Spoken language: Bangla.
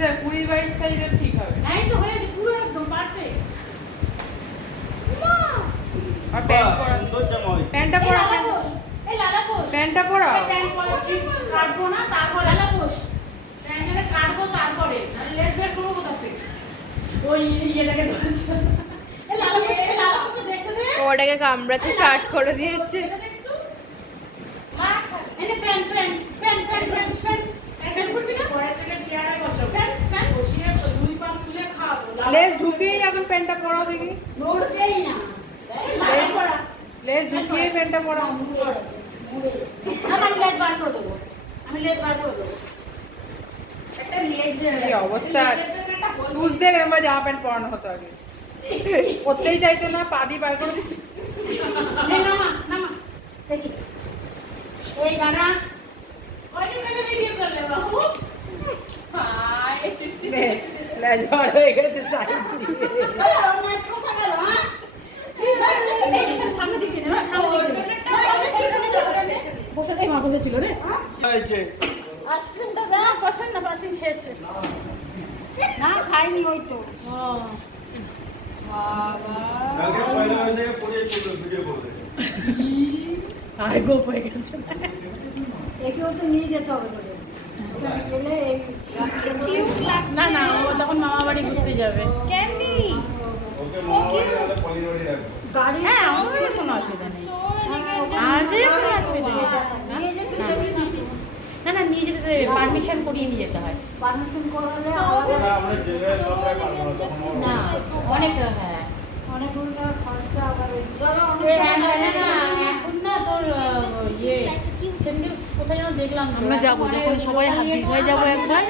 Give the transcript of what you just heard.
20-22 সাইজের ঠিক হবে। এই তো হয়ে গেছে পুরো একদম পারফেক্ট। আর প্যান্ট পরা, সুন্দর জামা হয়েছে। প্যান্টটা পরা, এই লালা পোষ প্যান্টটা পরা। প্যান্ট পরাচ্ছি কাটবো না, তারপর লালা পোষ স্যান্ডেলে কাটবো, তারপরে নাহলে লেট বের করবো কোথা থেকে। ওই ইয়েটাকে ধরছে। এই লালা পোষ দেখতে দে। ওটাকে কামড়াতে স্টার্ট করে দিয়েছে। এটা দেখ একটু। এনে pant pant pant pant pant pant pant করবি না? পরে থেকে চেয়ারে বসো, প্যান্ট প্যান্ট বসিয়ে দুই পা তুলে খাওয়াবো। লেস ঢুকিয়ে এখন প্যান্টটা পরাও দেখি। নড়বেই না। লালা পরা। লেস ঢুকিয়ে প্যান্টটা পরাও। আমি লেজ বার করে দেবো, আমি লেজ বার করে দেবো। একটা লেজ কি অবস্থা! বুঝতে গেলাম বা জামা প্যান্ট পরানো হতো আগে। করতেই চাইতো না, পা দিয়ে বার করে দিত। এই নামা নামা দেখি এই গানা ওইটা কেন ভিডিও করলে বাবু? হাই লেজ বার হয়ে গেছে সাইড দিয়ে। সামনে দিকে না, সামনে দিকে বসে এই মা বসে ছিল রে। হয়েছে। আইসক্রিমটা দা পছন্দ না, পাশে খেয়েছে না, খাইনি ওই তো। বাবা কালকে পয়লা বৈশাখে পড়িয়েছিল ভিডিও করতে। আর গোপ হয়ে গেছে। একেও তো নিয়ে যেতে হবে তোদের। ওখানে গেলে এই কিউট লাগছে। না না, ও তখন মামা বাড়ি ঘুরতে যাবে। ক্যান্ডি ওকে মামা বাড়ি গেলে পলির বাড়ি রাখবো। গাড়ি হ্যাঁ, আমার তো কোনো অসুবিধা নেই। আরে কোনো অসুবিধা নেই। না না, নিয়ে যেতে দেবে, পারমিশন করিয়ে নিয়ে যেতে হয়। পারমিশন করলে ওরা আমরা জেলে তোমরা পারবো না তখন ওরা না অনেক হ্যাঁ অনেক খরচা আবার এখন না তোর ইয়ে সেদিকে কোথায় যেন দেখলাম, আমরা যাবো, দেখুন সবাই হাত দীঘায় যাবো একবার।